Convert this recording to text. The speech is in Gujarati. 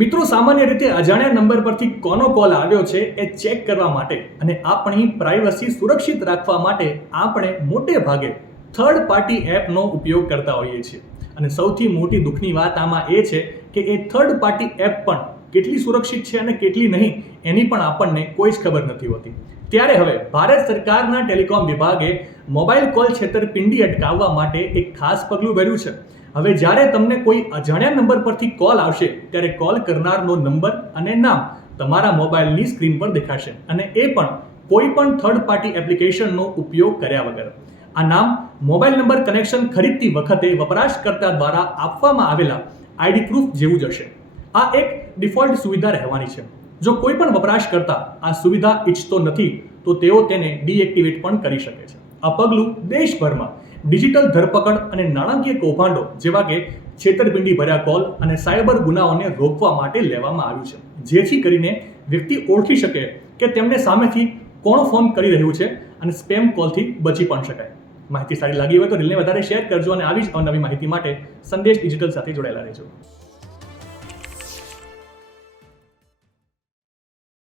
મિત્રો સામાન્ય રીતે અજાણ્યા નંબર પરથી કોનો કોલ આવ્યો છે એ ચેક કરવા માટે અને આપણી પ્રાઇવસી સુરક્ષિત રાખવા માટે આપણે મોટે ભાગે થર્ડ પાર્ટી એપનો ઉપયોગ કરતા હોઈએ છીએ અને સૌથી મોટી દુઃખની વાત આમાં એ છે કે એ થર્ડ પાર્ટી એપ પણ કેટલી સુરક્ષિત છે અને કેટલી નહીં એની પણ આપણને કોઈ જ ખબર નથી હોતી. ત્યારે હવે ભારત સરકારના ટેલિકોમ વિભાગે મોબાઈલ કોલ છેતરપિંડી અટકાવવા માટે એક ખાસ પગલું ભર્યું છે. હવે જ્યારે તમને કોઈ અજાણ્યા નંબર પરથી કોલ આવશે ત્યારે કોલ કરનારનો નંબર અને નામ તમારા મોબાઈલની સ્ક્રીન પર દેખાશે અને એ પણ કોઈ પણ થર્ડ પાર્ટી એપ્લિકેશનનો ઉપયોગ કર્યા વગર. આ નામ મોબાઈલ નંબર કનેક્શન ખરીદતી વખતે વપરાશકર્તા દ્વારા આપવામાં આવેલા આઈડી પ્રૂફ જેવું જ હશે. આ એક ડિફોલ્ટ સુવિધા રહેવાની છે. જો કોઈ પણ વપરાશકર્તા આ સુવિધા ઈચ્છતો નથી તો તેઓ તેને ડીએક્ટિવેટ પણ કરી શકે છે. આ પગલું દેશભરમાં ડિજિટલ ધરપકડ અને નાણાકીય કૌભાંડો જેવા કે છેતરપિંડી ભર્યા કોલ અને સાયબર ગુનાઓને રોકવા માટે લેવામાં આવ્યું છે, જેથી કરીને વ્યક્તિ ઓળખી શકે કે તેમને સામેથી કોણ ફોન કરી રહ્યું છે અને સ્પેમ કોલથી બચી પણ શકાય. માહિતી સારી લાગી હોય તો રીલને વધારે શેર કરજો અને આવી જ અવનવી માહિતી માટે સંદેશ ડિજિટલ સાથે જોડાયેલા રહેજો.